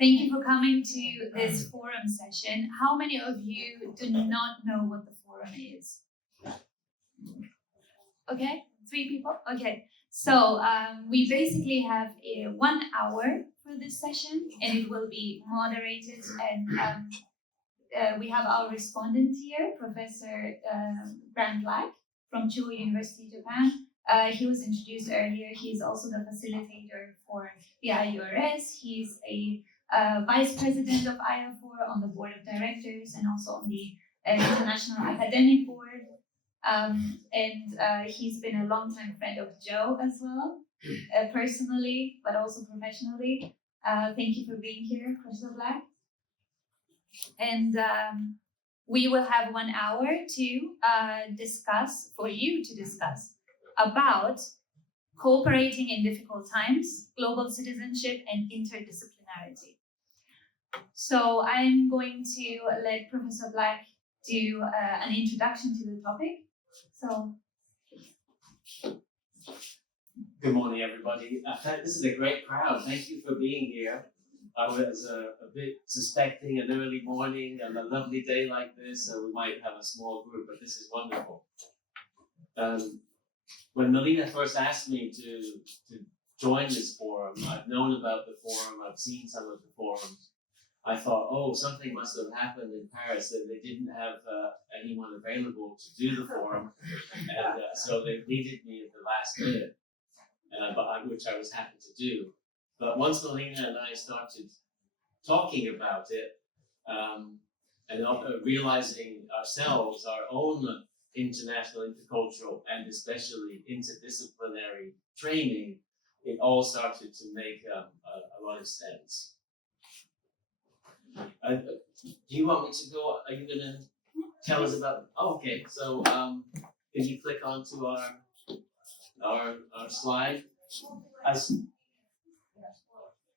Thank you for coming to this forum session. How many of you do not know what the forum is? Okay, 3 people? Okay, so we basically have 1 hour for this session, and it will be moderated, and we have our respondent here, Professor Grant Black from Chuo University, Japan. He was introduced earlier. He's also the facilitator for the IURS. He's a vice president of IAFOR on the board of directors and also on the International Academic Board. He's been a longtime friend of Joe as well, personally, but also professionally. Thank you for being here, Professor Black. And we will have 1 hour to discuss, for you to discuss, about cooperating in difficult times, global citizenship, and interdisciplinarity. So I'm going to let Professor Black do an introduction to the topic. So, good morning, everybody. This is a great crowd. Thank you for being here. I was a bit suspecting an early morning and a lovely day like this, so we might have a small group, but this is wonderful. When Melina first asked me to join this forum, I've known about the forum, I've seen some of the forums. I thought, oh, something must have happened in Paris that they didn't have anyone available to do the forum, and so they needed me at the last minute, which I was happy to do. But once Melina and I started talking about it, and realizing ourselves, our own international, intercultural, and especially interdisciplinary training, it all started to make a lot of sense. Do you want me to go? Are you going to tell us about? Oh, okay. So can you click onto our slide?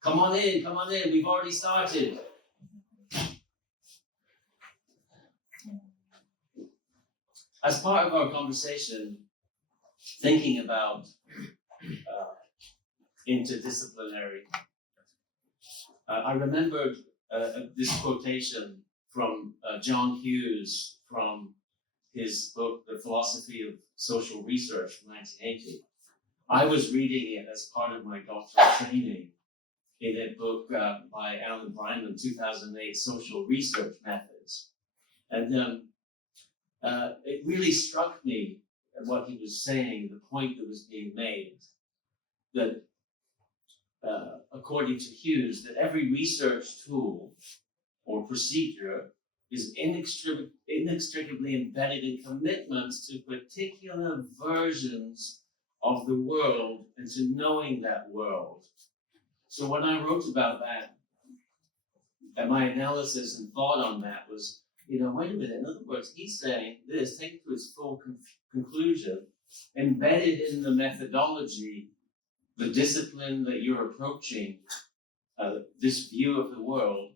Come on in. We've already started. As part of our conversation, thinking about interdisciplinary, I remembered this quotation from John Hughes from his book, The Philosophy of Social Research from 1980. I was reading it as part of my doctoral training in a book by Alan Bryman, 2008, Social Research Methods. And it really struck me at what he was saying, the point that was being made, that according to Hughes, that every research tool or procedure is inextricably embedded in commitments to particular versions of the world and to knowing that world. So when I wrote about that, and my analysis and thought on that was, wait a minute, in other words, he's saying this, take it to its full conclusion, embedded in the methodology, the discipline that you're approaching, this view of the world,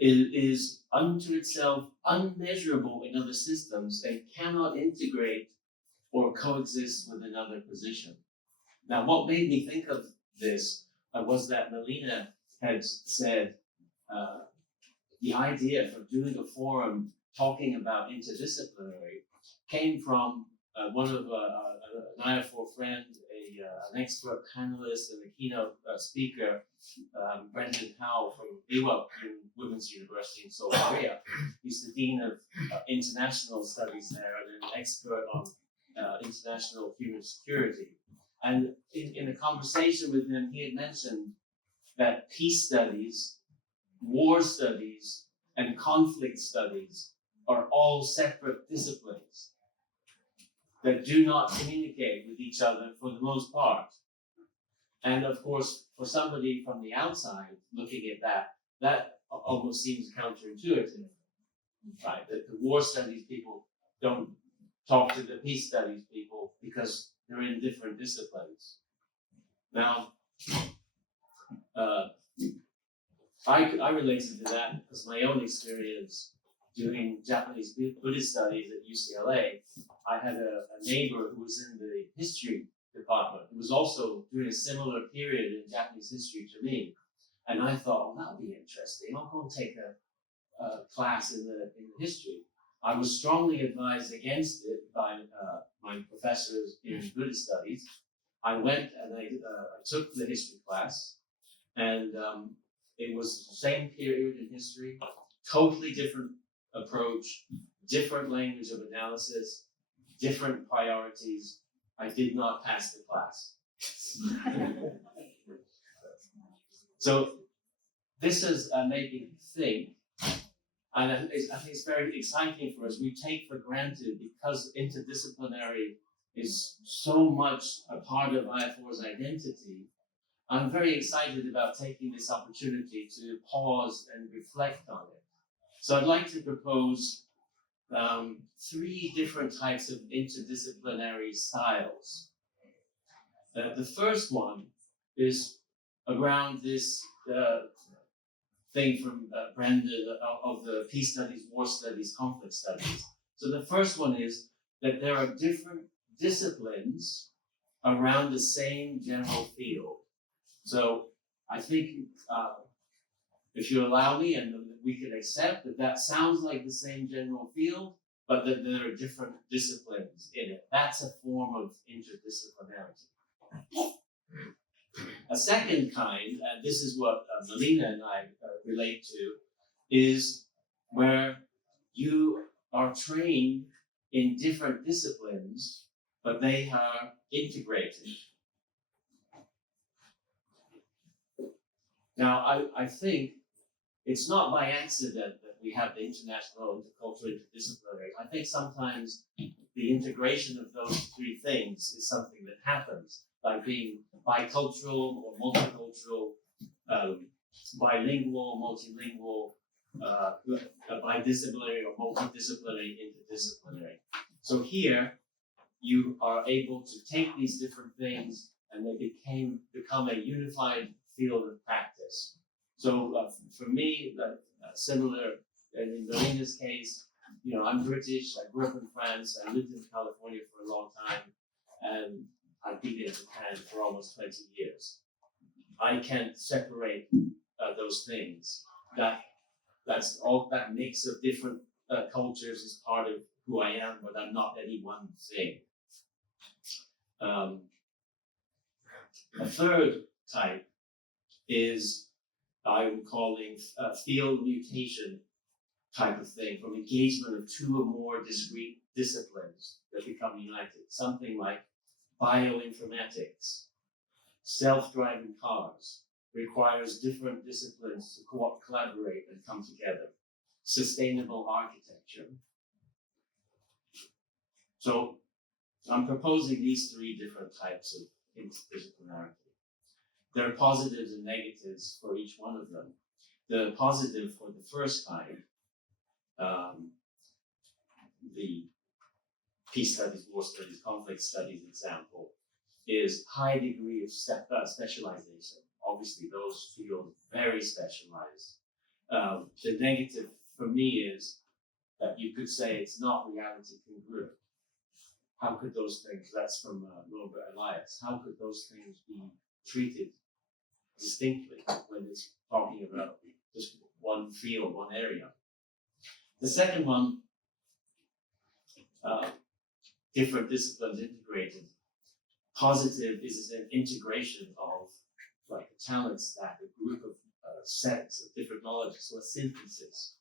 is unto itself unmeasurable in other systems and cannot integrate or coexist with another position. Now, what made me think of this was that Melina had said the idea for doing a forum talking about interdisciplinary came from one of an IAFOR friend, an expert panelist and a keynote speaker, Brendan Howe from Ewha Women's University in Seoul, Korea. He's the Dean of International Studies there and an expert on international human security. And in a conversation with him, he had mentioned that peace studies, war studies, and conflict studies are all separate disciplines that do not communicate with each other for the most part. And of course, for somebody from the outside looking at that almost seems counterintuitive, right? That the war studies people don't talk to the peace studies people because they're in different disciplines. Now, I related to that because my own experience doing Japanese Buddhist studies at UCLA, I had a neighbor who was in the history department who was also doing a similar period in Japanese history to me. And I thought, well, that'll be interesting. I'll go and take a class in the history. I was strongly advised against it by my professors in Buddhist studies. I went and I took the history class, and it was the same period in history, totally different approach, different language of analysis, different priorities. I did not pass the class. So this has made me think, and I think it's very exciting for us. We take for granted, because interdisciplinary is so much a part of IAFOR's identity. I'm very excited about taking this opportunity to pause and reflect on it. So I'd like to propose 3 different types of interdisciplinary styles. The first one is around this thing from Brendan of the peace studies, war studies, conflict studies. So the first one is that there are different disciplines around the same general field. So I think if you allow me, and we can accept that that sounds like the same general field, but that there are different disciplines in it. That's a form of interdisciplinarity. A second kind, and this is what Melina and I relate to, is where you are trained in different disciplines, but they are integrated. Now, I think it's not by accident that we have the international, intercultural, interdisciplinary. I think sometimes the integration of those 3 things is something that happens by being bicultural or multicultural, bilingual, multilingual, bidisciplinary or multidisciplinary, interdisciplinary. So here, you are able to take these different things and they become a unified field of practice. So for me, similar in Melina's case, I'm British, I grew up in France, I lived in California for a long time, and I've been in Japan for almost 20 years. I can't separate those things. That's all, that mix of different cultures is part of who I am, but I'm not any one thing. A third type is I'm calling field mutation type of thing, from engagement of 2 or more discrete disciplines that become united. Something like bioinformatics, self-driving cars, requires different disciplines to collaborate and come together. Sustainable architecture. So I'm proposing these 3 different types of interdisciplinarity. There are positives and negatives for each one of them. The positive for the first kind, the peace studies, war studies, conflict studies example, is high degree of specialization. Obviously, those feel very specialized. The negative for me is that you could say it's not reality congruent. How could those things, that's from Robert Elias, how could those things be treated distinctly when it's talking about just one field, one area? The second one, different disciplines integrated. Positive is an integration of like a talent stack, a group of sets of different knowledge, so a synthesis.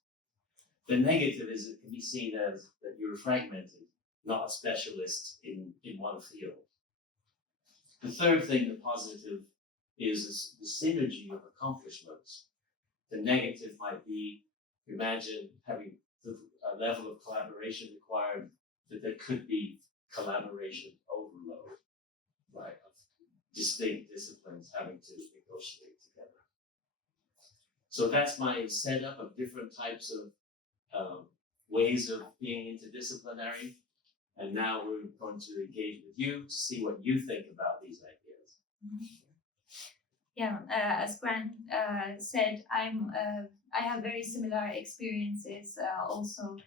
The negative is it can be seen as that you're fragmented, not a specialist in one field. The third thing, the positive, is the synergy of accomplishments. The negative might be, imagine having the level of collaboration required, that there could be collaboration overload, right, of distinct disciplines having to negotiate together. So that's my setup of different types of ways of being interdisciplinary. And now we're going to engage with you to see what you think about these ideas. Yeah, as Grant said, I have very similar experiences also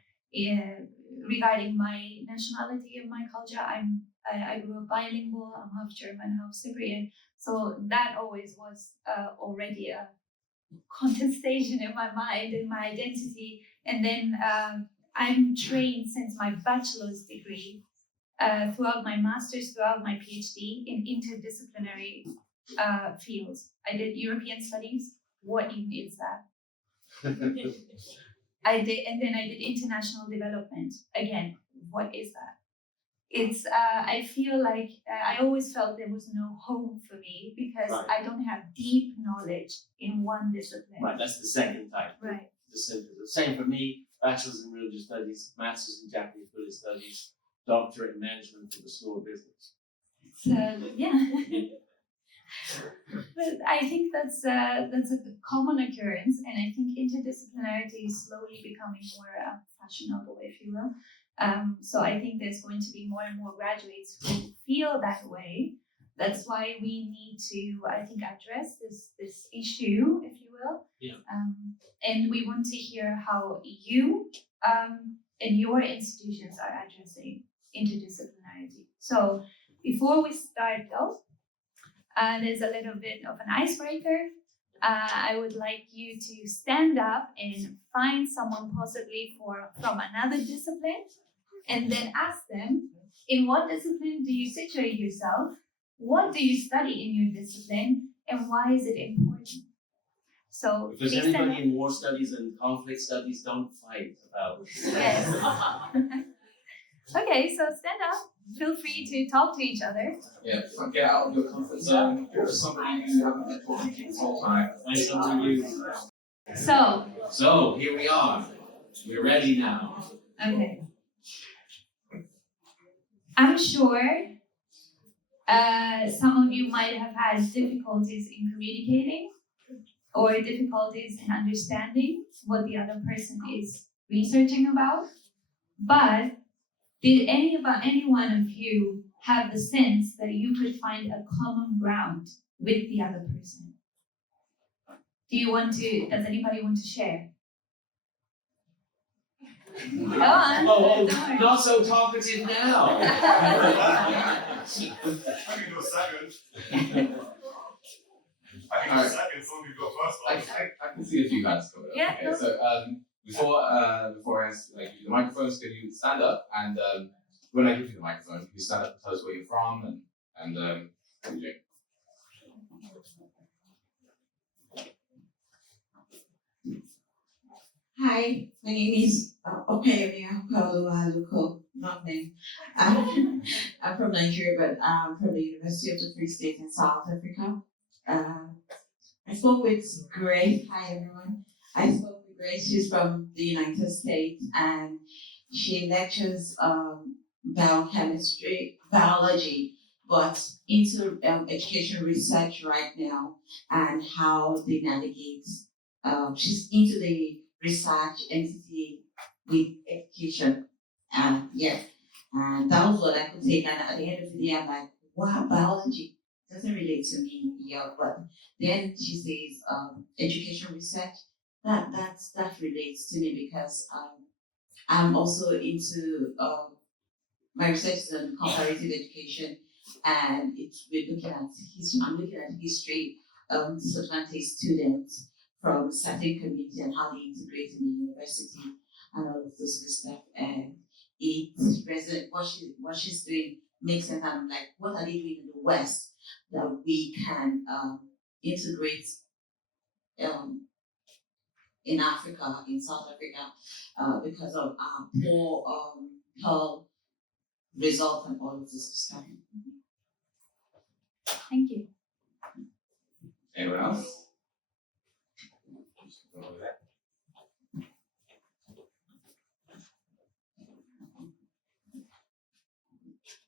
regarding my nationality and my culture. I grew up bilingual. I'm half German, half Cypriot. So that always was already contestation in my mind and my identity. And then I'm trained since my bachelor's degree, throughout my master's, throughout my PhD in interdisciplinary fields. I did European studies. What even is that? And then I did international development. Again, what is that? It's I feel like I always felt there was no home for me because Right. I don't have deep knowledge in one discipline. Right, that's the second type. Right. The same for me, bachelor's in religious studies, master's in Japanese Buddhist studies, doctorate in management from the School of Business. So yeah. But I think that's a common occurrence, and I think interdisciplinarity is slowly becoming more fashionable, if you will. So I think there's going to be more and more graduates who feel that way. That's why we need to, I think, address this issue, if you will. Yeah. And we want to hear how you and your institutions are addressing interdisciplinarity. So before we start though, there's a little bit of an icebreaker. I would like you to stand up and find someone possibly from another discipline, and then ask them, in what discipline do you situate yourself? What do you study in your discipline? And why is it important? So if there's anybody in war studies and conflict studies, don't fight about it. Yes. Okay, so stand up. Feel free to talk to each other. Yeah, get out of your comfort zone. If there's somebody you haven't been talking to this whole time, Find something new. So, here we are. We're ready now. okay. I'm sure some of you might have had difficulties in communicating or difficulties in understanding what the other person is researching about. But did any one of you have the sense that you could find a common ground with the other person? Does anybody want to share? Go on. Oh, not so talkative now. I can go second. So we go first. I can see a few hands coming up. Yeah, Okay, no. so before I give you the microphones, can you stand up and when I give you the microphone, can you stand up and tell us where you're from and what you're doing? Hi, my name is Opeyemi Paolualuko, not name. I'm from Nigeria, but I'm from the University of the Free State in South Africa. I spoke with Grace. Hi, everyone. I spoke with Grace. She's from the United States, and she lectures biology, but into education research right now and how they navigate. She's into the research entity with education. And that was what I could take. And at the end of the day, I'm like, wow, biology doesn't relate to me. Yeah, but then she says education research. That relates to me because I'm also into my research is on comparative education, and we're looking at history. I'm looking at history of disadvantaged students from certain communities and how they integrate in the university and all of those good stuff. And what she's doing makes sense. And I'm like, what are they doing in the West that we can integrate in Africa, in South Africa, because of our poor health result and all of this stuff. Thank you. Anyone else?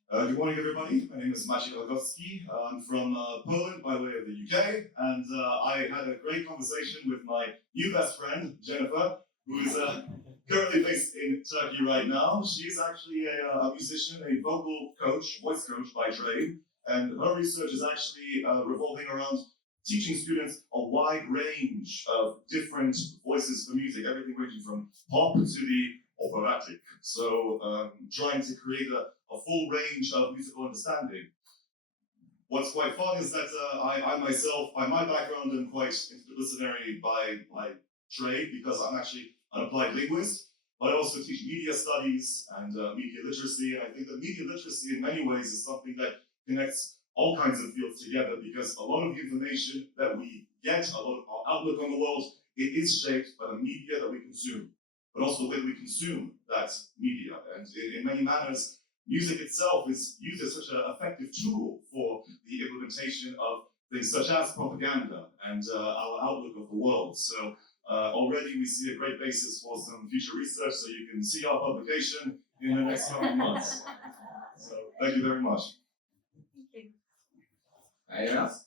Good morning, everybody. My name is Maciej Olgowski. I'm from Poland by way of the UK, and I had a great conversation with my new best friend, Jennifer, who is currently based in Turkey right now. She is actually a musician, a vocal coach, voice coach by trade, and her research is actually revolving around teaching students a wide range of different voices for music, everything ranging from pop to the operatic. So trying to create a full range of musical understanding. what's quite fun is that I myself, by my background, am quite interdisciplinary by trade because I'm actually an applied linguist, but I also teach media studies and media literacy, and I think that media literacy in many ways is something that connects all kinds of fields together because a lot of the information that we get, a lot of our outlook on the world, it is shaped by the media that we consume, but also the way that we consume that media. And in many manners, music itself is used as such an effective tool for the implementation of things such as propaganda and our outlook of the world. So already we see a great basis for some future research, so you can see our publication in the next coming months. So thank you very much. Thank you. Anyone else?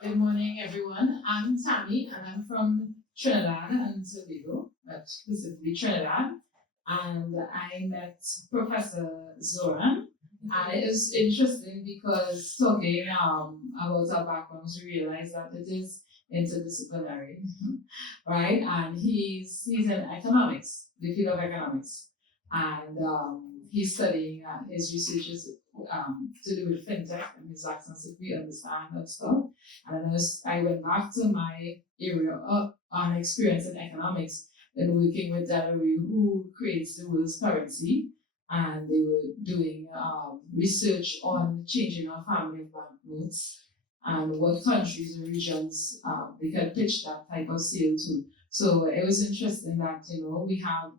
Good morning, everyone. I'm Tammy, and I'm from Trinidad and Tobago, but specifically Trinidad. And I met Professor Zoran, and it is interesting because talking about our backgrounds, we realize that it is interdisciplinary, right? And he's in economics, the field of economics, and he's studying his research is to do with fintech and his accents if we understand that stuff. And I went back to my area on experience in economics and working with Delaware, who creates the world's currency, and they were doing research on changing our family of banknotes and what countries and regions they could pitch that type of sale to. So it was interesting that we have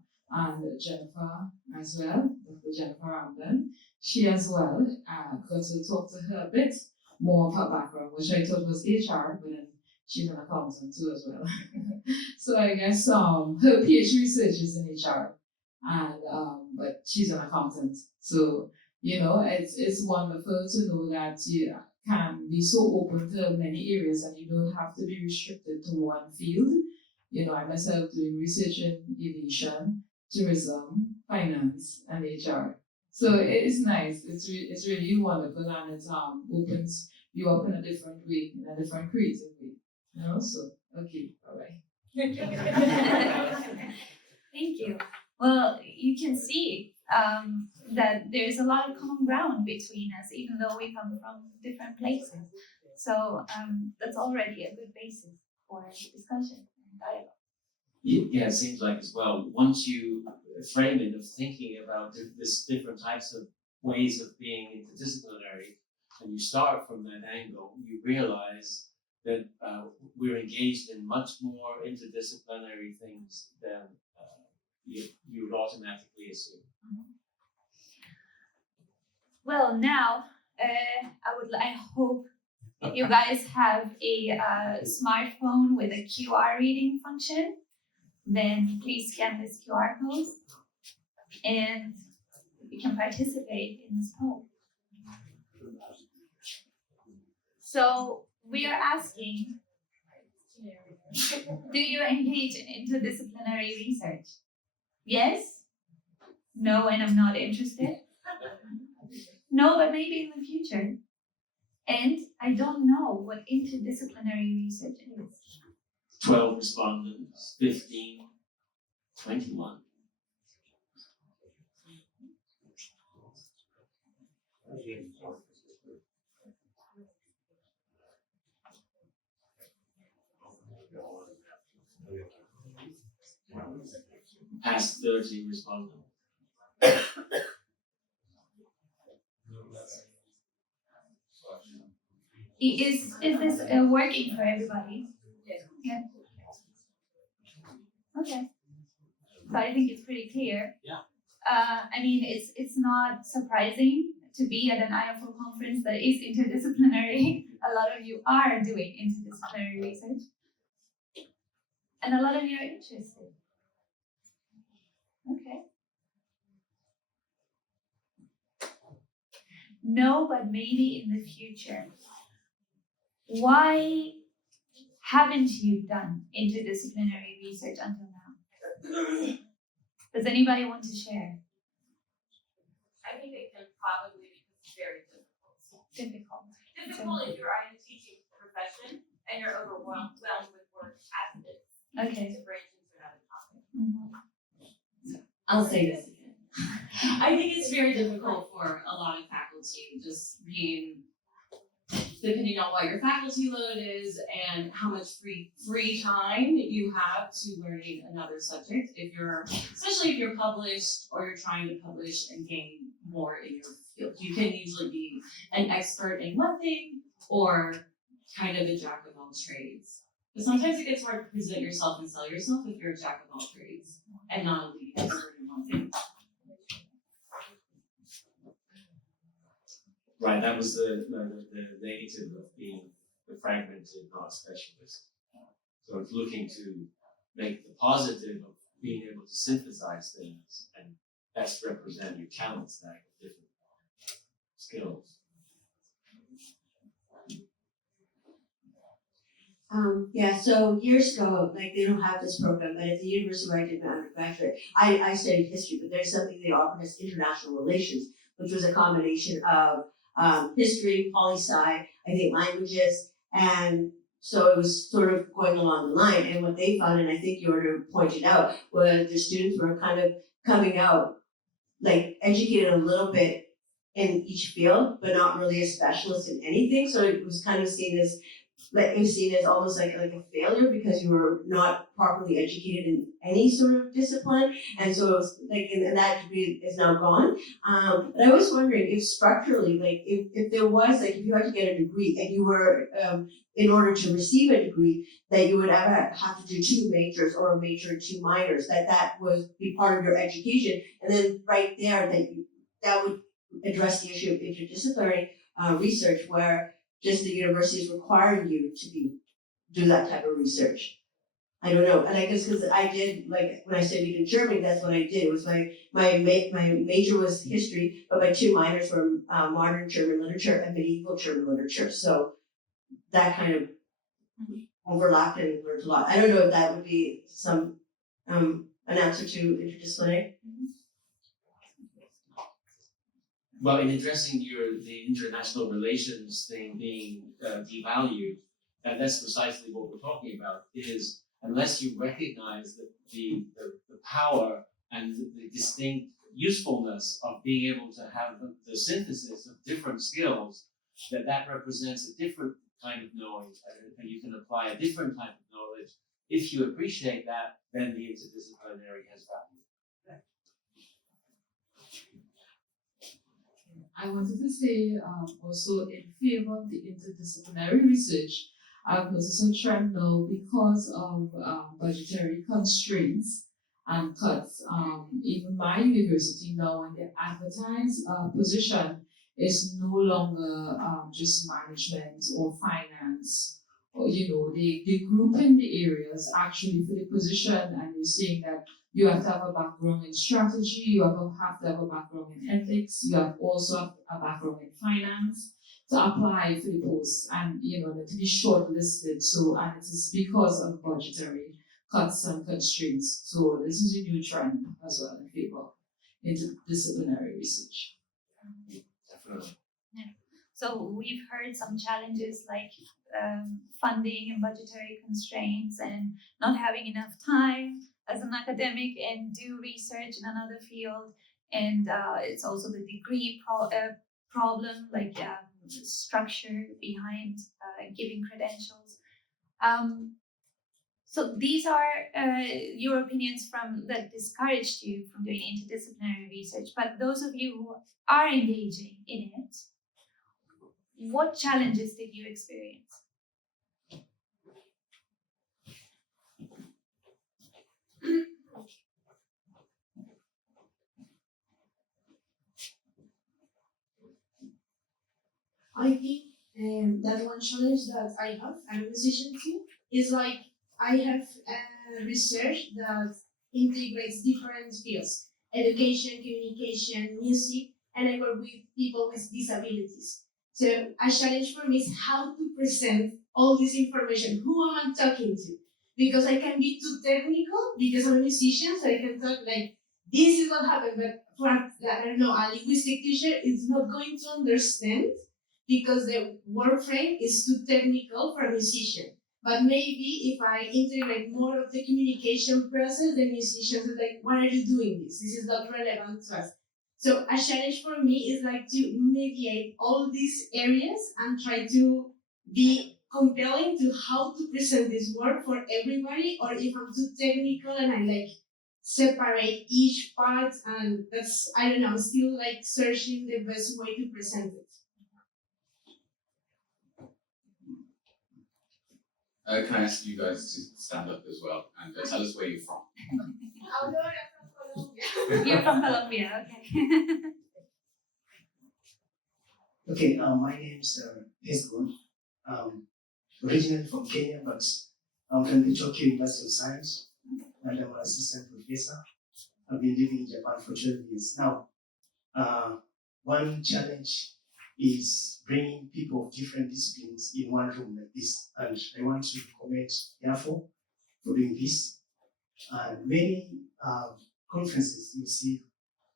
Jennifer as well, Dr. Jennifer Ramden. She as well got to talk to her a bit more of her background, which I thought was HR, but then she's an accountant too as well. So I guess her PhD research is in HR, and but she's an accountant. So it's wonderful to know that you can be so open to many areas and you don't have to be restricted to one field. I myself doing research in aviation, tourism, finance, and HR. So it's nice. It's really wonderful, and it opens you up in a different way, in a different creative way. So okay, bye bye. Thank you. Well, you can see that there's a lot of common ground between us, even though we come from different places. So that's already a good basis for discussion and dialogue. Yeah, it seems like as well. Once you frame it of thinking about this different types of ways of being interdisciplinary, and you start from that angle, you realize that we're engaged in much more interdisciplinary things than you would automatically assume. Well, now I hope you guys have a smartphone with a QR reading function. Then please scan this QR code, and you can participate in this poll. So we are asking, do you engage in interdisciplinary research? Yes? No, and I'm not interested? No, but maybe in the future. And I don't know what interdisciplinary research is. 12 respondents, 15, 21. Past 30 respondents. Is this working for everybody? Yeah. Okay. So I think it's pretty clear. Yeah. I mean, it's not surprising to be at an IAFOR conference that is interdisciplinary. A lot of you are doing interdisciplinary research, and a lot of you are interested. Okay. No, but maybe in the future. Why haven't you done interdisciplinary research until now? Does anybody want to share? I think it can probably be very difficult. Difficult. Difficult if you're in a teaching profession and you're overwhelmed with work as it is. Okay. To branch into another topic. Mm-hmm. I'll say this again. I think it's very difficult for a lot of faculty, just being, depending on what your faculty load is and how much free time you have to learning another subject. Especially if you're published or you're trying to publish and gain more in your field. You can usually be an expert in one thing or kind of a jack of all trades. But sometimes it gets hard to present yourself and sell yourself if you're a jack of all trades and not a lead expert in one thing. Right, that was the negative of being the fragmented, not a specialist. So it's looking to make the positive of being able to synthesize things and best represent your talent stack of different skills. Yeah, so years ago, like they don't have this program, but at the university where I did my undergraduate, I studied history, but there's something they offered as international relations, which was a combination of history, poli-sci, I think languages, and so it was sort of going along the line. And what they found, and I think you already pointed out, was the students were kind of coming out like educated a little bit in each field, but not really a specialist in anything. So it was kind of seen as almost like a failure because you were not properly educated in any sort of discipline, and so it was like, and that degree is now gone. But I was wondering if structurally, like if there was like if you had to get a degree and you were in order to receive a degree that you would ever have to do 2 majors or a major and 2 minors, that would be part of your education, and then right there that would address the issue of interdisciplinary research where just the university is requiring you to do that type of research. I don't know, and I guess because I did, like when I studied in Germany, that's what I did. It was my major was history, but my 2 minors were modern German literature and medieval German literature. So that kind of overlapped and learned a lot. I don't know if that would be some an answer to interdisciplinary. Well, in addressing the international relations thing being devalued, and that's precisely what we're talking about, is unless you recognize the power and the distinct usefulness of being able to have the synthesis of different skills, that represents a different kind of knowing, and you can apply a different type of knowledge. If you appreciate that, then the interdisciplinary has value. I wanted to say also in favor of the interdisciplinary research. I've noticed a trend now because of budgetary constraints and cuts. Even my university now, when they advertise a position, is no longer just management or finance, or they group in the areas actually for the position, and you're saying that you have to have a background in strategy, you have to have a background in ethics, you have also have a background in finance to apply for the post and to be shortlisted. So, and it is because of budgetary cuts and constraints. So this is a new trend as well in favor of interdisciplinary research. Definitely. Yeah. So we've heard some challenges like funding and budgetary constraints and not having enough time as an academic and do research in another field. And it's also the degree problem, like structure behind giving credentials. So these are your opinions that discouraged you from doing interdisciplinary research. But those of you who are engaging in it, what challenges did you experience? I think that one challenge that I have, I'm a musician too, is like I have research that integrates different fields, education, communication, music, and I work with people with disabilities. So a challenge for me is how to present all this information. Who am I talking to? Because I can be too technical because I'm a musician, so I can talk like, this is what happened, but for, I don't know, a linguistic teacher is not going to understand because the word frame is too technical for a musician. But maybe if I integrate more of the communication process, the musicians are like, why are you doing this? This is not relevant to us. So a challenge for me is like to mediate all these areas and try to be compelling to how to present this work for everybody, or if I'm too technical and I like separate each part, and that's, I don't know, I'm still like searching the best way to present it. Can I ask you guys to stand up as well and tell us where you're from? Aurora from Colombia. You're from Colombia, okay. Okay, my name's Hezgon. Originally from Kenya, but I'm from the Tokyo University of Science, and I'm an assistant professor. I've been living in Japan for 12 years now. One challenge is bringing people of different disciplines in one room like this, and I want to commend IAFOR for doing this. And many conferences you see,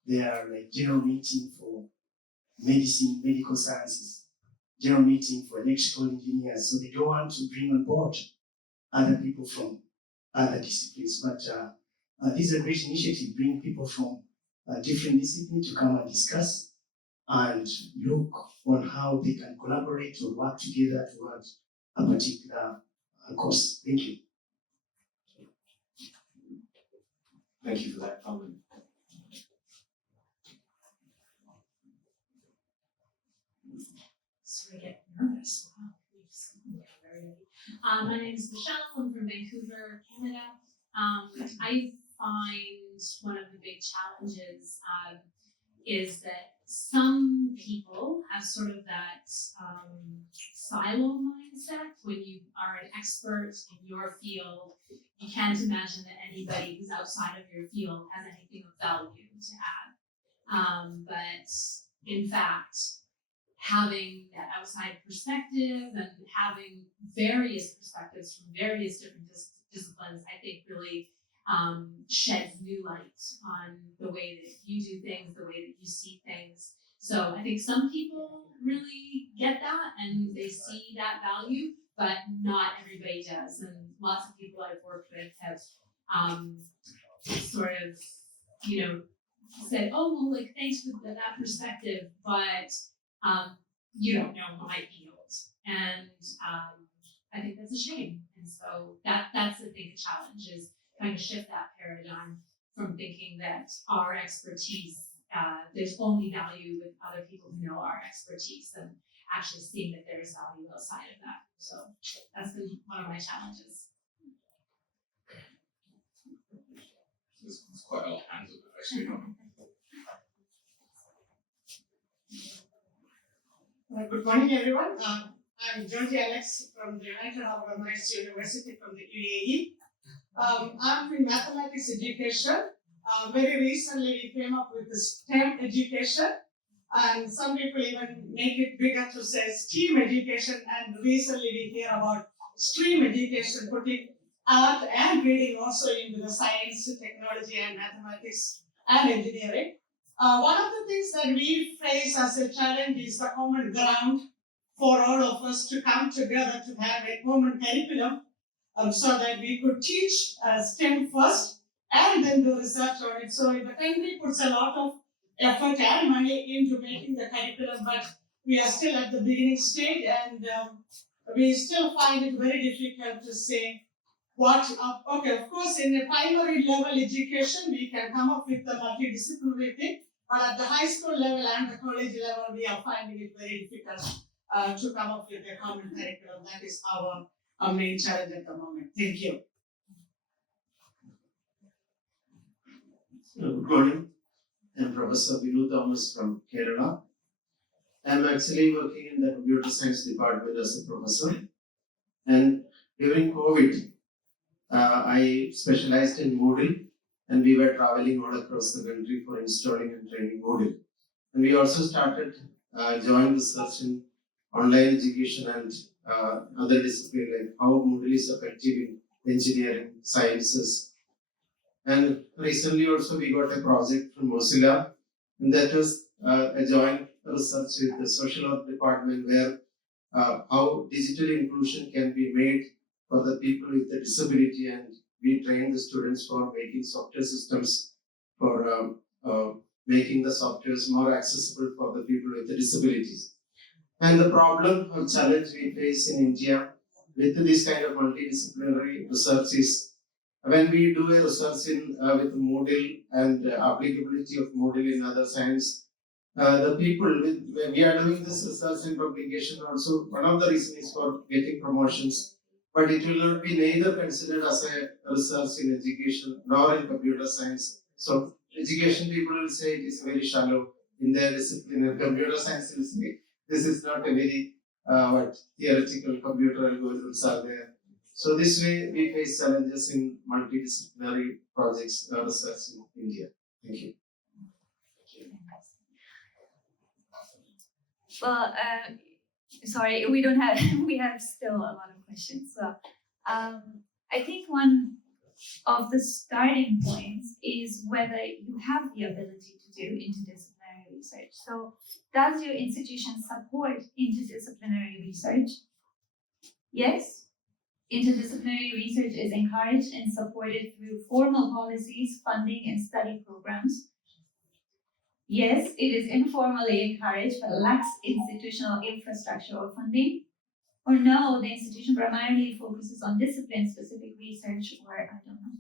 they are like general meeting for medicine, medical sciences, general meeting for electrical engineers, so they don't want to bring on board other people from other disciplines. But this is a great initiative, bring people from different disciplines to come and discuss and look on how they can collaborate or work together towards a particular cause. Thank you. Thank you for that comment. So I get nervous. Wow. My name is Michelle. I'm from Vancouver, Canada. I find one of the big challenges is that some people have sort of that silo mindset. When you are an expert in your field, you can't imagine that anybody who's outside of your field has anything of value to add. But in fact, having that outside perspective and having various perspectives from various different disciplines, I think really sheds new light on the way that you do things, the way that you see things. So I think some people really get that and they see that value, but not everybody does. And lots of people I've worked with have sort of, said, oh, well, like, thanks for that perspective, but you don't know my field. And I think that's a shame. And so that's, I think, a challenge, is trying to shift that paradigm from thinking that our expertise, there's only value with other people who know our expertise, and actually seeing that there is value outside of that. So that's been one of my challenges. There's quite a lot of hands up, actually. Good morning, everyone. I'm Georgie Alex from the United Arab Emirates University from the UAE. I'm in mathematics education. Very recently, we came up with the STEM education, and some people even make it bigger to say STEAM education. And recently, we hear about STREAM education, putting art and reading also into the science, technology, and mathematics and engineering. One of the things that we face as a challenge is the common ground for all of us to come together to have a common curriculum, so that we could teach STEM first and then do research on it. So the country puts a lot of effort and money into making the curriculum, but we are still at the beginning stage, and we still find it very difficult to say what, okay, of course, in a primary level education, we can come up with the multidisciplinary thing, but at the high school level and the college level, we are finding it very difficult to come up with a common curriculum. That is our main challenge at the moment. Thank you. Good morning. I'm Professor Vinu Thomas from Kerala. I'm actually working in the computer science department as a professor. And during COVID, I specialized in Moodle, and we were traveling all across the country for installing and training Moodle. And we also started joint research in online education and other disciplines, like how Moodle is effective in engineering, sciences. And recently also we got a project from Mozilla, and that was a joint research with the social work department, where how digital inclusion can be made for the people with the disability, and we train the students for making software systems for making the softwares more accessible for the people with the disabilities. And the problem or challenge we face in India with this kind of multidisciplinary research is when we do a research in with Moodle and applicability of Moodle in other science, the people when we are doing this research and publication also, one of the reasons is for getting promotions, but it will not be neither considered as a research in education nor in computer science. So education people will say it is very shallow in their discipline, and computer science will say this is not a very theoretical computer algorithms are there. So this way we face challenges in multidisciplinary projects research in India. Thank you. Well, sorry, we don't have, we have still a lot of questions. So, I think one of the starting points is whether you have the ability to do interdisciplinary research. So, does your institution support interdisciplinary research? Yes. Interdisciplinary research is encouraged and supported through formal policies, funding, and study programs. Yes, it is informally encouraged but lacks institutional infrastructure or funding. Or no, the institution primarily focuses on discipline-specific research, or I don't know.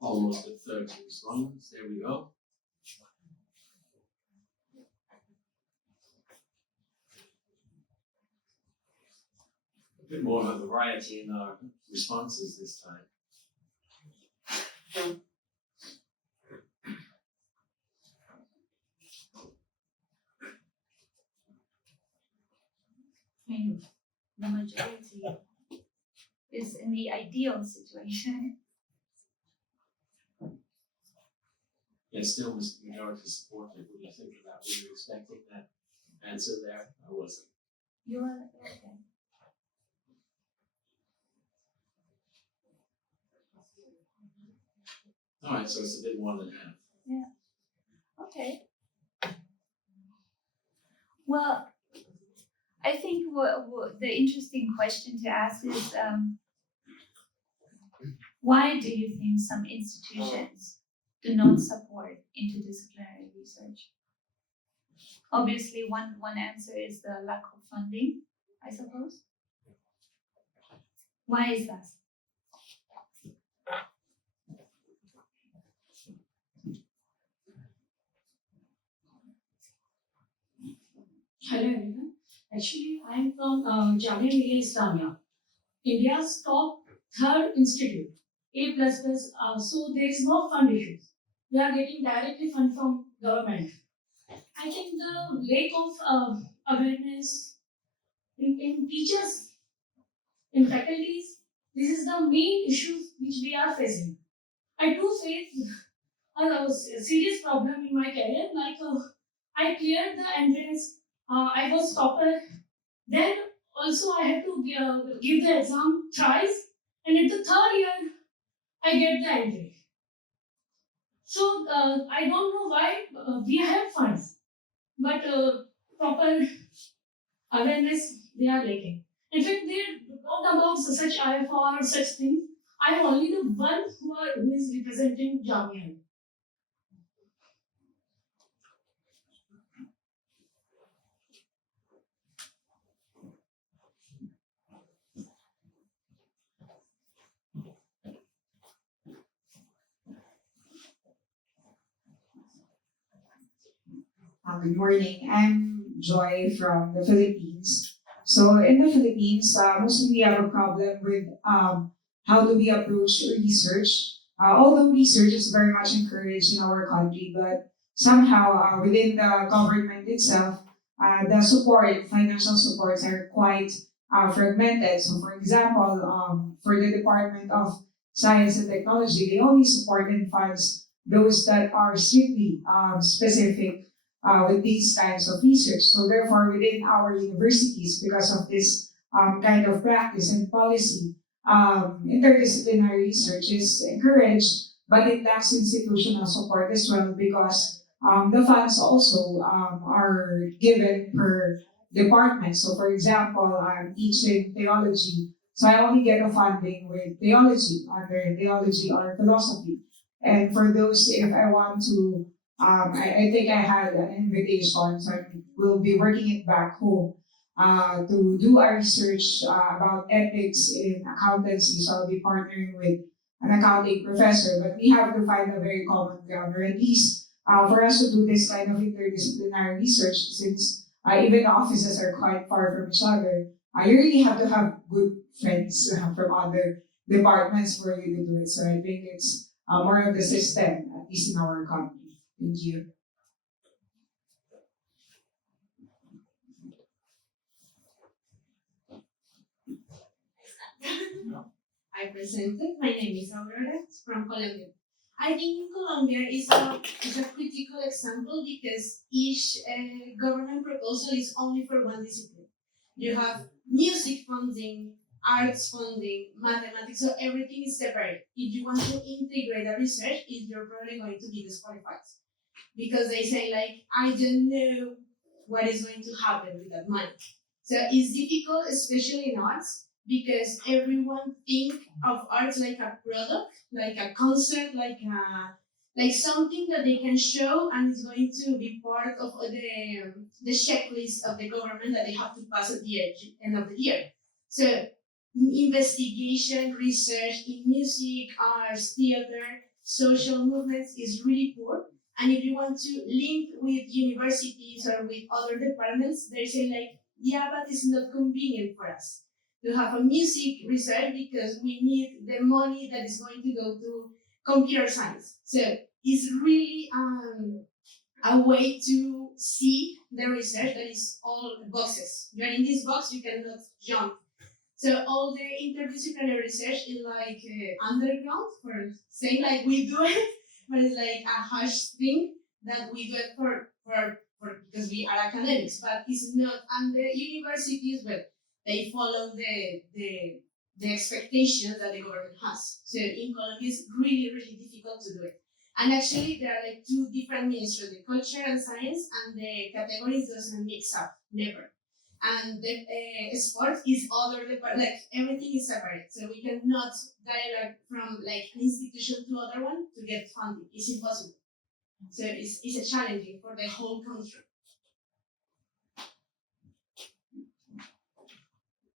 Almost a third to respondents. There we go. A bit more of a variety in our responses this time. The majority is in the ideal situation. Yet still was majority supported. What do you think of that? Were you expecting that answer there? I wasn't. You are okay. Alright, so it's a bit more than half. Yeah. Okay. Well, I think what the interesting question to ask is, why do you think some institutions do not support interdisciplinary research? Obviously, one answer is the lack of funding, I suppose. Why is that? Hello everyone. Actually, I am from Jamia Millia Islamia, India's top third institute, A++. So there is no fund issues. We are getting directly fund from government. I think the lack of awareness in teachers, in faculties, this is the main issues which we are facing. I do face a serious problem in my career. Like I cleared the entrance. I was topper. Then also I had to give the exam thrice, and at the third year I get the entry. So I don't know why we have funds, but proper awareness they are lacking. In fact, they talk about such IAFOR or such things. I am only the one who is representing Jamia. Good morning. I'm Joy from the Philippines. So in the Philippines, mostly we have a problem with how do we approach research. Although research is very much encouraged in our country, but somehow within the government itself, the support, financial supports are quite fragmented. So for example, for the Department of Science and Technology, they only support and funds those that are strictly specific with these kinds of research. So therefore, within our universities, because of this kind of practice and policy, interdisciplinary research is encouraged, but it lacks institutional support as well because the funds also are given per department. So for example, I'm teaching theology, so I only get a funding with theology, under theology or philosophy. And for those, if I want to, I think I had an invitation, so I will be working it back home to do a research about ethics in accountancy. So I'll be partnering with an accounting professor, but we have to find a very common ground, or at least for us to do this kind of interdisciplinary research, since even the offices are quite far from each other, you really have to have good friends from other departments for you to do it. So I think it's more of the system, at least in our company. Thank you. I presented. My name is Aurora from Colombia. I think in Colombia is a critical example because each government proposal is only for one discipline. You have music funding, arts funding, mathematics, so everything is separate. If you want to integrate a research, you're probably going to be disqualified because they say like, I don't know what is going to happen with that money. So it's difficult, especially in arts, because everyone think of arts like a product, like a concert, like something that they can show and is going to be part of the checklist of the government that they have to pass at the end of the year. So investigation, research in music, arts, theater, social movements is really poor. And if you want to link with universities or with other departments, they say like, yeah, but it's not convenient for us to have a music research because we need the money that is going to go to computer science. So it's really a way to see the research that is all boxes. You're in this box, you cannot jump. So all the interdisciplinary research is like underground, for saying like we do it, but it's like a hush thing that we do it for because we are academics, but it's not. And the universities, well, they follow the expectations that the government has. So in Colombia, it's really, really difficult to do it. And actually, there are like two different ministries, the culture and science, and the categories doesn't mix up, never. And the sports is other department, like everything is separate. So we cannot dialogue from like an institution to other one to get funding. It's impossible. So it's a challenging for the whole country.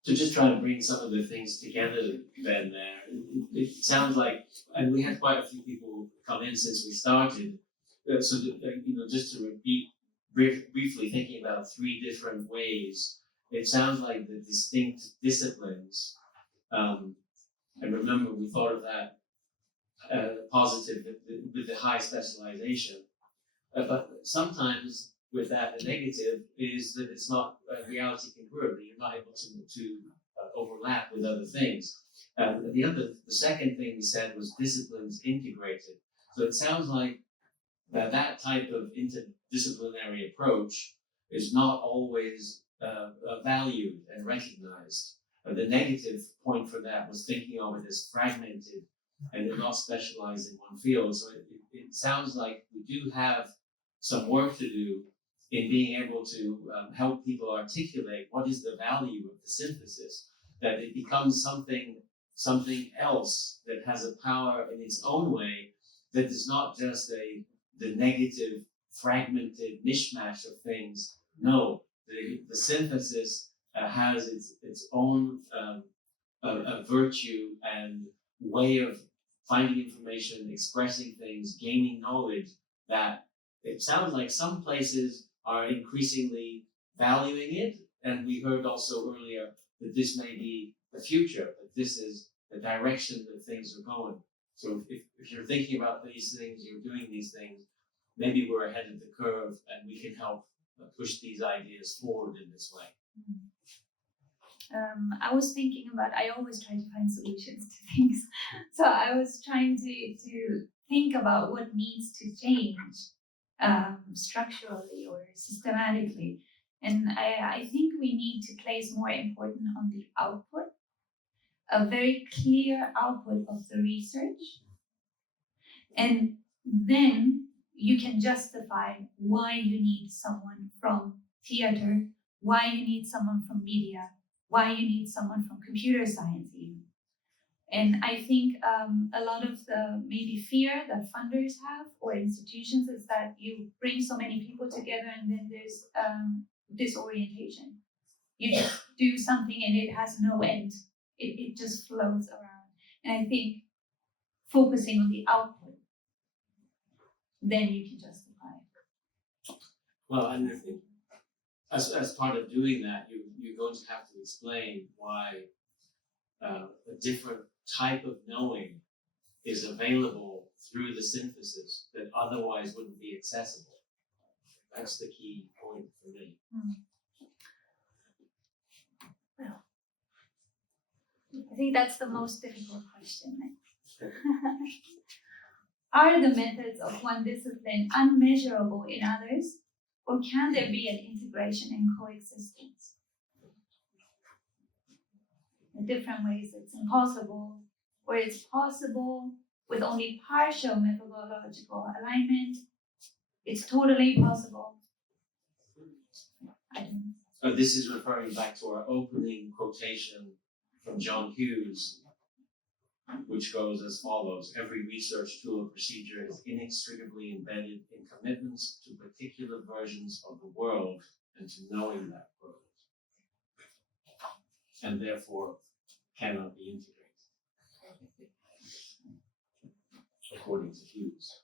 To just try to bring some of the things together then there, it sounds like, and we had quite a few people come in since we started, so that, just to repeat briefly thinking about three different ways, it sounds like the distinct disciplines, and remember we thought of that positive with the high specialization, but sometimes with that, the negative is that it's not reality congruent, that you're not able to overlap with other things. The second thing we said was disciplines integrated. So it sounds like that type of interdisciplinary approach is not always valued and recognized. The negative point for that was thinking of it as fragmented and not specialized in one field. So it sounds like we do have some work to do in being able to help people articulate what is the value of the synthesis, that it becomes something else that has a power in its own way, that is not just the negative, fragmented mishmash of things. No, the synthesis has its own virtue and way of finding information, expressing things, gaining knowledge, that it sounds like some places are increasingly valuing it. And we heard also earlier that this may be the future, that this is the direction that things are going. So if you're thinking about these things, you're doing these things, maybe we're ahead of the curve and we can help push these ideas forward in this way. I was thinking about, I always try to find solutions to things. So I was trying to think about what needs to change. structurally or systematically. And I think we need to place more importance on the output, a very clear output of the research. And then you can justify why you need someone from theater, why you need someone from media, why you need someone from computer science even. And I think a lot of the maybe fear that funders have or institutions is that you bring so many people together and then there's disorientation. You just do something and it has no end. It just flows around. And I think focusing on the output, then you can justify it. Well, and I think as part of doing that, you're going to have to explain why a different type of knowing is available through the synthesis that otherwise wouldn't be accessible. That's the key point for me. Well, I think that's the most difficult question. Are the methods of one discipline unmeasurable in others, or can there be an integration and coexistence? In different ways, it's impossible, or it's possible with only partial methodological alignment. It's totally possible. I don't know. This is referring back to our opening quotation from John Hughes, which goes as follows: every research tool or procedure is inextricably embedded in commitments to particular versions of the world and to knowing that world, and therefore cannot be integrated, according to Hughes.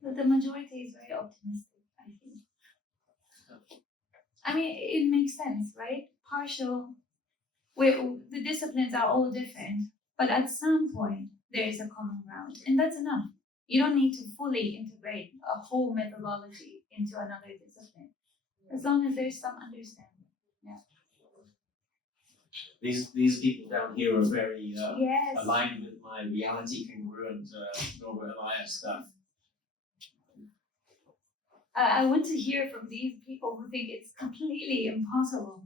But the majority is very optimistic, I think. I mean, it makes sense, right? Partial, where the disciplines are all different, but at some point there is a common ground, and that's enough. You don't need to fully integrate a whole methodology into another discipline, as long as there's some understanding. Yeah. These people down here are very Yes. aligned with my reality congruent Norbert Elias stuff. I want to hear from these people who think it's completely impossible.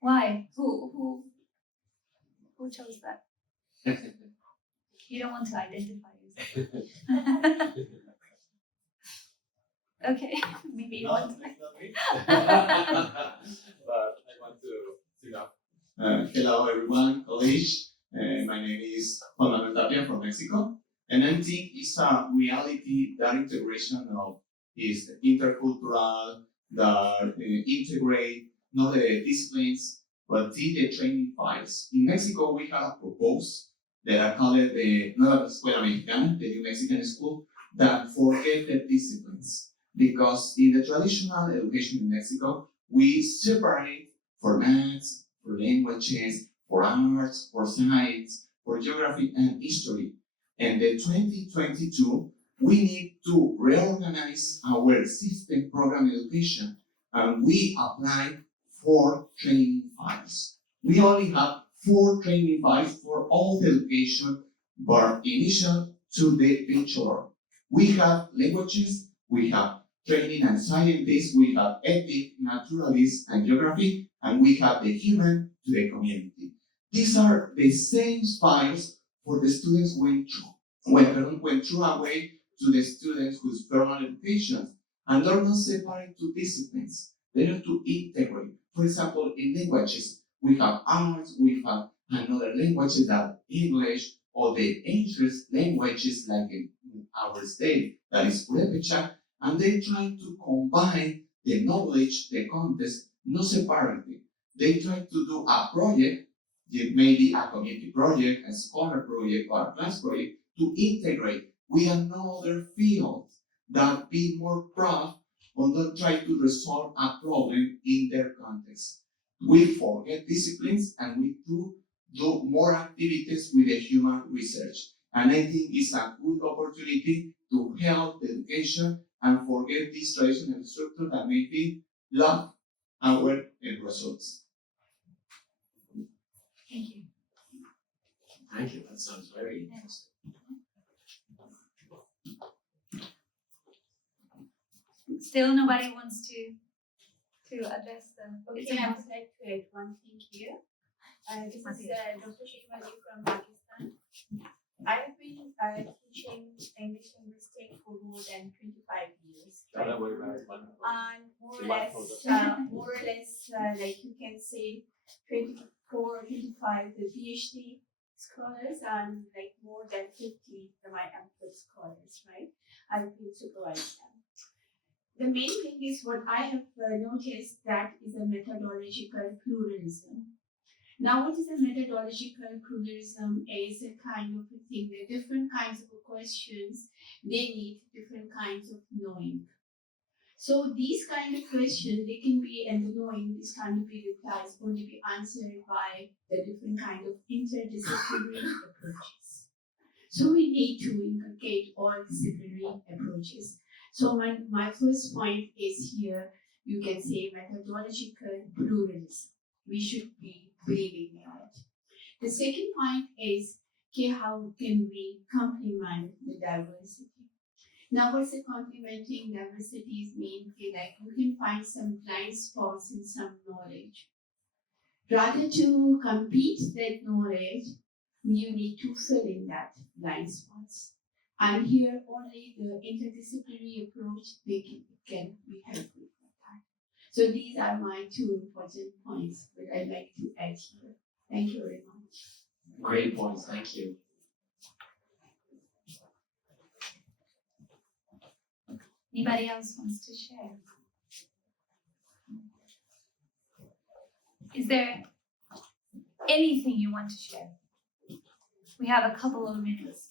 Why? Who chose that? You don't want to identify yourself. Okay, maybe you want to. But I want to sit up. Hello, everyone, colleagues. My name is Juan Manuel Tapia from Mexico. And I think it's a reality that integration of is intercultural, that integrate not the disciplines, but the training files. In Mexico, we have a proposal that I call it the Nueva Escuela Mexicana, the new Mexican school, that forget the disciplines. Because in the traditional education in Mexico, we separate for maths, for languages, for arts, for science, for geography and history. And in 2022, we need to reorganize our system program education, and we applied 4 training files. We only have 4 training files for all the education, but initial to the bachelor. We have languages, we have training and scientists, we have ethics, naturalists, and geography, and we have the human to the community. These are the same files for the students went through away to the students whose formal education, and they're not separate to disciplines. They are to integrate. For example, in languages, we have arts, we have another languages that English, or the ancient languages like in our state, that is Purépecha, and they try to combine the knowledge, the context, not separately. They try to do a project, maybe a community project, a scholar project, or a class project, to integrate with another field. that be more proud on don't try to resolve a problem in their context. We forget disciplines and we do more activities with the human research. And I think it's a good opportunity to help the education and forget this traditional structure that may be love and work in results. Thank you. Thank you. That sounds very interesting. Still nobody wants to address the Okay, I would like to add one thing here. This is Dr. Shikmali from Pakistan. I have been teaching English linguistics for more than 25 years. Right? And more or less, like you can say, 24, 25 the PhD scholars and like more than 50 my MPhil scholars, right? I've been supervising them. The main thing is what I have noticed that is a methodological pluralism. Now, what is a methodological pluralism is a kind of a thing that different kinds of questions, they need different kinds of knowing. So these kind of questions, they can be, and the knowing, these kind of replies only be answered by the different kind of interdisciplinary approaches. So we need to inculcate all disciplinary approaches. So my first point is here, you can say methodological pluralism. We should be believing in it. The second point is, okay, how can we complement the diversity? Now, what's the complementing diversity mean? Okay, like you can find some blind spots in some knowledge. Rather to compete that knowledge, you need to fill in that blind spots. And here only the interdisciplinary approach can be helpful for that. So these are my two important points that I'd like to add here. Thank you very much. Great points, thank you. Anybody else wants to share? Is there anything you want to share? We have a couple of minutes.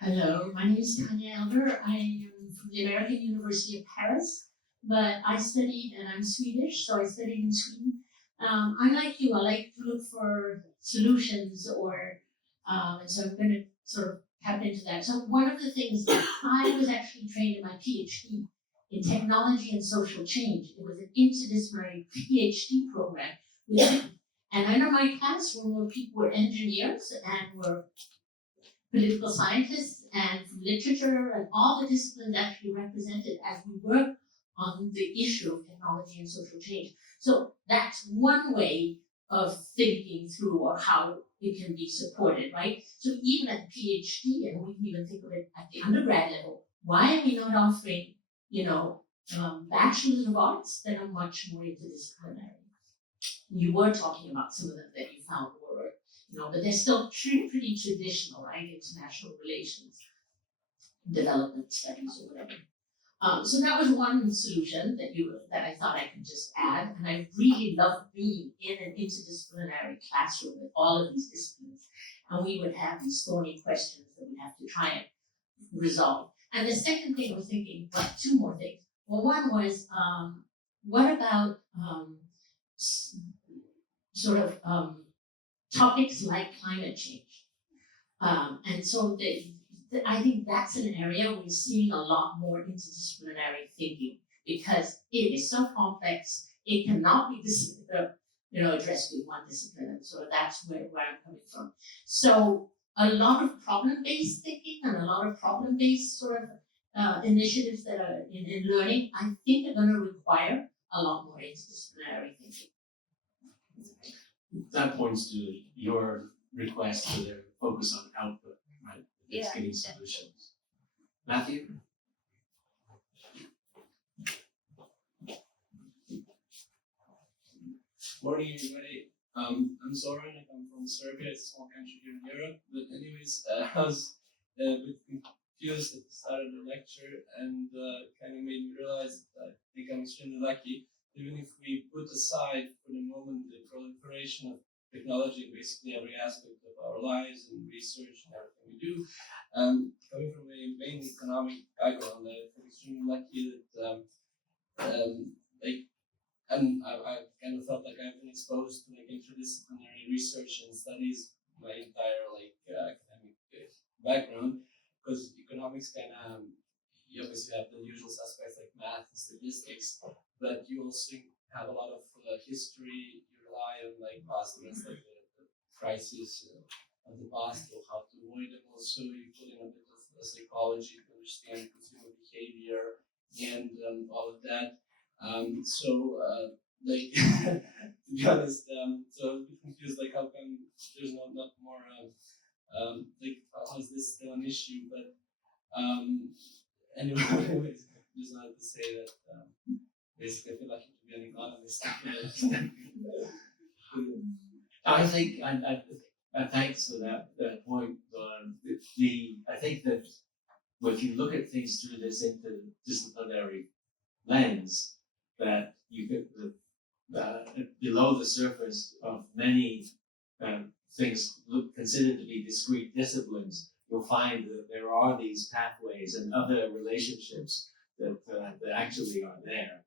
Hello, my name is Tanya Elder. I am from the American University of Paris, but I studied, and I'm Swedish, so I studied in Sweden. I'm like you, I like to look for solutions and so I'm going to sort of tap into that. So one of the things that I was actually trained in my PhD in technology and social change. It was an interdisciplinary PhD program. And I know my classroom where people were engineers and were political scientists and from literature and all the disciplines actually represented as we work on the issue of technology and social change. So that's one way of thinking through or how it can be supported, right? So even at the PhD, and we can even think of it at the undergrad level, why are we not offering, bachelors of arts that are much more interdisciplinary? You were talking about some of them that you found were, but they're still pretty traditional, right? International relations, development studies, or whatever. So that was one solution that I thought I could just add, and I really loved being in an interdisciplinary classroom with all of these disciplines, and we would have these thorny questions that we'd have to try and resolve. And the second thing I was thinking, well, two more things. Well, one was, what about topics like climate change? And so I think that's an area we're seeing a lot more interdisciplinary thinking because it is so complex. It cannot be addressed with one discipline. And so that's where I'm coming from. So a lot of problem-based thinking and a lot of problem-based sort of initiatives that are in learning, I think are going to require a lot more interdisciplinary thinking. That points to your request for their focus on output, right? It's getting solutions. Matthew? Morning, everybody. I'm Zoran. I come from Serbia. It's a small country here in Europe. But anyways, I was a bit confused at the start of the lecture and kind of made me realize that I think I'm extremely lucky. even if we put aside for the moment the proliferation of technology in basically every aspect of our lives and research and everything we do, coming from a mainly economic background, I'm extremely lucky that I've kind of felt like I've been exposed to like interdisciplinary research and studies my entire academic background, because economics kind of, you obviously have the usual suspects like math and statistics, but you also have a lot of history. You rely on like past events like the crisis of the past, or how to avoid them. Also, you put in a bit of psychology to understand consumer behavior and all of that. Like to be honest, so I was a bit confused, like how come there's not more like how is this still an issue? But anyways, just wanted to say that basically I feel lucky to be an economist. I think, and thanks for that point. I think that if you look at things through this interdisciplinary lens, that you get below the surface of many things considered to be discrete disciplines, you'll find that there are these pathways and other relationships that actually are there.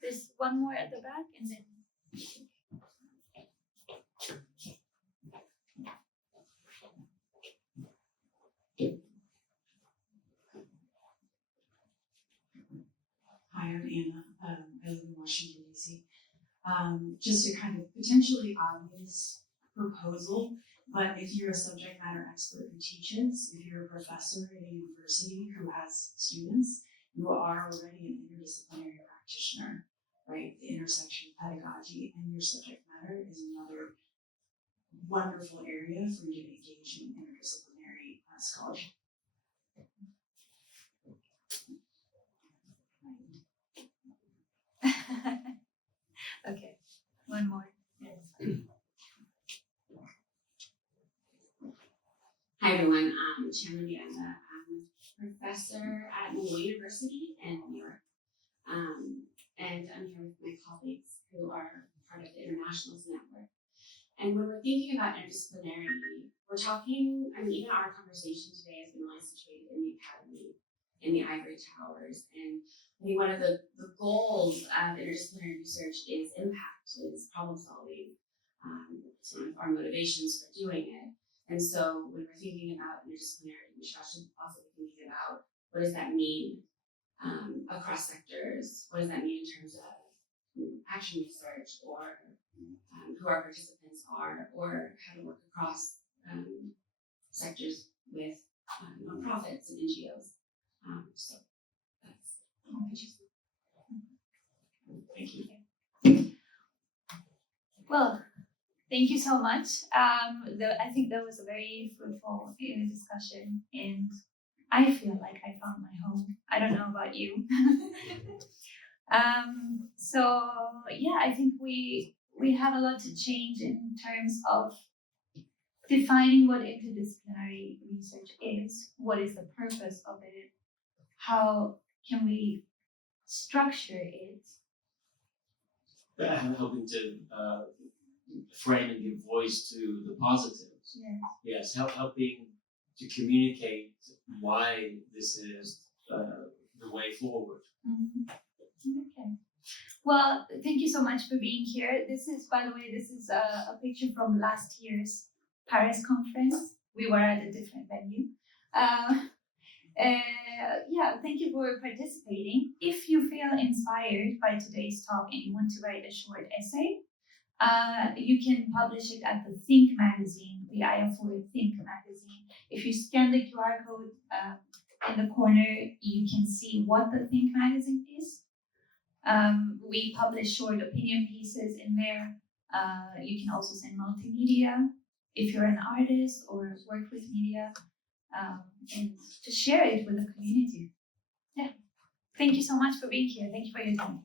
There's one more at the back, and then. Hi, I'm Anna. I live in Washington, D.C. Just a kind of potentially obvious proposal, but if you're a subject matter expert who teaches, if you're a professor at a university who has students, you are already an interdisciplinary practitioner, right? The intersection of pedagogy and your subject matter is another wonderful area for you to engage in interdisciplinary scholarship. Okay, one more. Yes. Hi everyone, I'm Chandler Miranda. I'm a professor at Moore University in New York. And I'm here with my colleagues who are part of the Internationals Network. And when we're thinking about interdisciplinarity, we're talking, even our conversation today has been really situated in the academy, in the ivory towers. And I think one of the goals of interdisciplinary research is impact, is problem solving, some of our motivations for doing it. And so when we're thinking about interdisciplinarity, we should also be thinking about what does that mean across sectors? What does that mean in terms of action research, or who our participants are, or how to work across sectors with nonprofits and NGOs. So that's all I just. Thank you. Well, thank you so much. I think that was a very fruitful discussion, and I feel like I found my home. I don't know about you. So yeah, I think we have a lot to change in terms of defining what interdisciplinary research is. What is the purpose of it? How can we structure it? Helping to frame and give voice to the positives. Yes. Yes, helping to communicate why this is the way forward. Mm-hmm. Okay. Well, thank you so much for being here. This is, by the way, a picture from last year's Paris conference. We were at a different venue. Yeah, thank you for participating. If you feel inspired by today's talk and you want to write a short essay, you can publish it at the Think magazine, the IAFOR Think magazine. If you scan the QR code in the corner, you can see what the Think magazine is. We publish short opinion pieces in there. You can also send multimedia if you're an artist or work with media, and to share it with the community. Yeah. Thank you so much for being here. Thank you for your time.